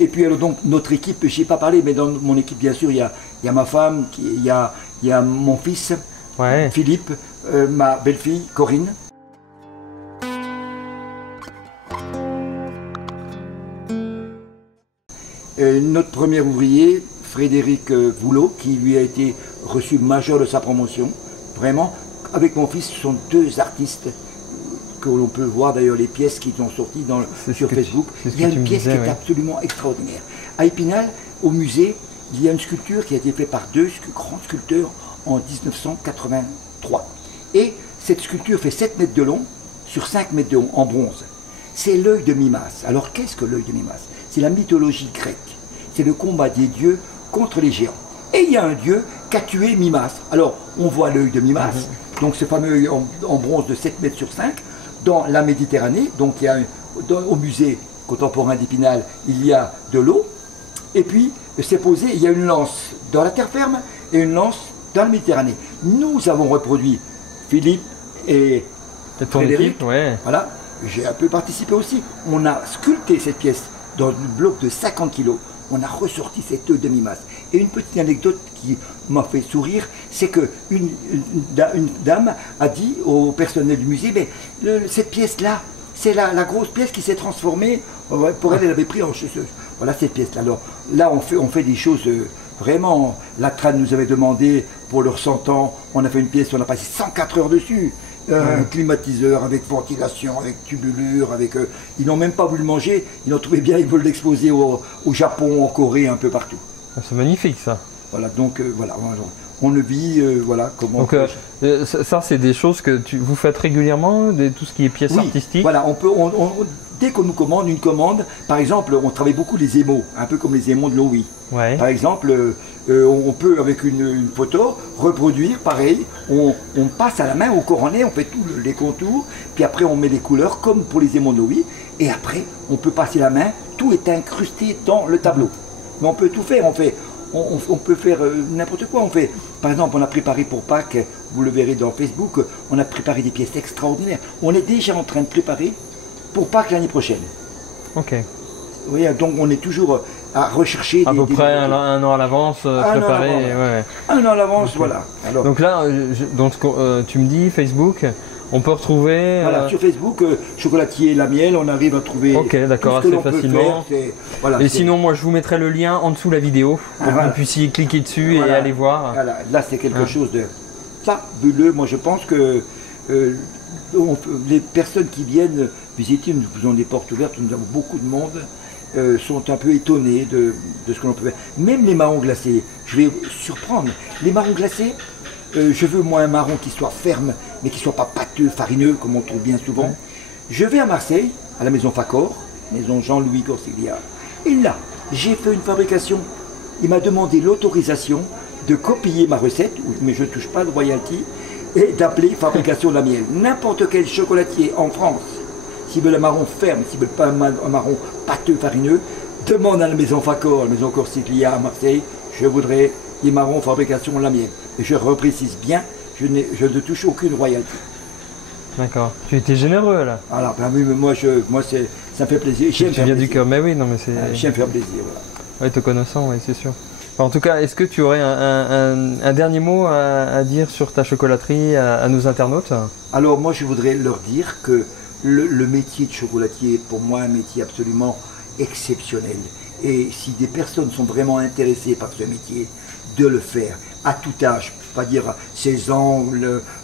Et puis alors donc notre équipe, je n'ai pas parlé, mais dans mon équipe bien sûr, il y a ma femme, il y a mon fils, Ouais. Philippe, ma belle-fille, Corinne. Notre premier ouvrier, Frédéric Voulot, qui lui a été reçu major de sa promotion. Vraiment, avec mon fils, ce sont deux artistes que l'on peut voir d'ailleurs les pièces qui sont sorties sur Facebook. Il y a une pièce qui est absolument extraordinaire. À Épinal, au musée, il y a une sculpture qui a été faite par deux grands sculpteurs en 1983. Et cette sculpture fait 7 mètres de long sur 5 mètres de haut en bronze. C'est l'œil de Mimas. Alors qu'est-ce que l'œil de Mimas? C'est la mythologie grecque. C'est le combat des dieux contre les géants. Et il y a un dieu qui a tué Mimas. Alors on voit l'œil de Mimas, donc ce fameux œil en bronze de 7 mètres sur 5, dans la Méditerranée. Donc il y a au musée contemporain d'Épinal, il y a de l'eau. Et puis c'est posé, il y a une lance dans la terre ferme et une lance dans la Méditerranée. Nous avons reproduit, Philippe et Frédéric, ouais. Voilà, j'ai un peu participé aussi. On a sculpté cette pièce dans un bloc de 50 kilos. On a ressorti cet œil de Mimas. Et une petite anecdote qui m'a fait sourire, c'est qu'une dame a dit au personnel du musée, mais cette pièce-là, c'est la grosse pièce qui s'est transformée. Pour elle, elle avait pris en chasseuse. Voilà cette pièce-là. Alors là, on fait des choses vraiment. La Tran nous avait demandé pour leurs 100 ans, on a fait une pièce, on a passé 104 heures dessus. Un climatiseur avec ventilation, avec tubulure, ils n'ont même pas voulu le manger, ils ont trouvé bien, ils veulent l'exposer au Japon, en Corée, un peu partout. C'est magnifique ça. Voilà, donc voilà, on le vit, voilà, comment... Donc ça c'est des choses que vous faites régulièrement, tout ce qui est pièces artistiques? Voilà, dès qu'on nous commande une commande, par exemple, on travaille beaucoup les émaux, un peu comme les émaux de Lowy. Ouais. Par exemple, on peut avec une photo reproduire pareil, on passe à la main au coronet, on fait tous les contours, puis après on met les couleurs comme pour les émaux de Lowy, et après on peut passer la main, tout est incrusté dans le tableau. Mais on peut tout faire, on peut faire n'importe quoi. Par exemple, on a préparé pour Pâques, vous le verrez dans Facebook, on a préparé des pièces extraordinaires. On est déjà en train de préparer pour Pâques l'année prochaine. Ok. Oui, donc on est toujours à rechercher. À peu près un an à l'avance, préparé. Un an à l'avance, voilà. Alors, donc là, tu me dis Facebook, on peut retrouver... Voilà, sur Facebook, Chocolatier La Miel, on arrive à trouver... Ok, d'accord, assez facilement. Et sinon, moi, je vous mettrai le lien en dessous de la vidéo, pour que vous puissiez cliquer dessus et aller voir. Voilà, là, c'est quelque chose de fabuleux. Moi, je pense que les personnes qui viennent visiter, nous faisons des portes ouvertes, nous avons beaucoup de monde, sont un peu étonnés de ce que l'on peut faire. Même les marrons glacés, je vais surprendre. Les marrons glacés, je veux moi un marron qui soit ferme, mais qui ne soit pas pâteux, farineux, comme on trouve bien souvent. Je vais à Marseille, à la maison Facor, maison Jean-Louis Corsiglia, et là, j'ai fait une fabrication. Il m'a demandé l'autorisation de copier ma recette, mais je ne touche pas de royalty, et d'appeler fabrication La Miel. N'importe quel chocolatier en France, s'il veut un marron ferme, s'il veut pas un marron pâteux, farineux, demande à la maison Facor, la maison Corsiglia à Marseille, je voudrais des marrons fabrication La Miel. Et je reprécise bien, je ne touche aucune royalty. D'accord. Tu étais généreux là. Alors, ben oui, mais moi ça me fait plaisir. Tu viens du cœur, mais oui, non mais c'est... J'aime faire plaisir, voilà. Oui, te connaissant, oui, c'est sûr. En tout cas, est-ce que tu aurais un dernier mot à dire sur ta chocolaterie à nos internautes? Alors moi, je voudrais leur dire que le métier de chocolatier est pour moi un métier absolument exceptionnel. Et si des personnes sont vraiment intéressées par ce métier, de le faire à tout âge, pas dire 16 ans,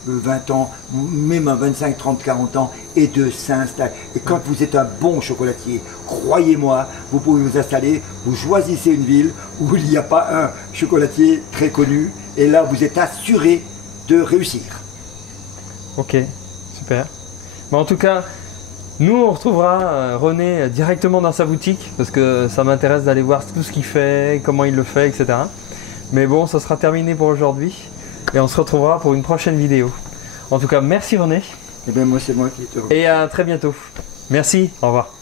20 ans, même à 25, 30, 40 ans, et de s'installer. Et quand vous êtes un bon chocolatier, croyez-moi, vous pouvez vous installer, vous choisissez une ville où il n'y a pas un chocolatier très connu, et là vous êtes assuré de réussir. Ok, super. Bon, en tout cas, nous on retrouvera René directement dans sa boutique, parce que ça m'intéresse d'aller voir tout ce qu'il fait, comment il le fait, etc. Mais bon, ça sera terminé pour aujourd'hui et on se retrouvera pour une prochaine vidéo. En tout cas, merci René. Et bien moi, c'est moi qui te remercie. Et à très bientôt. Merci, au revoir.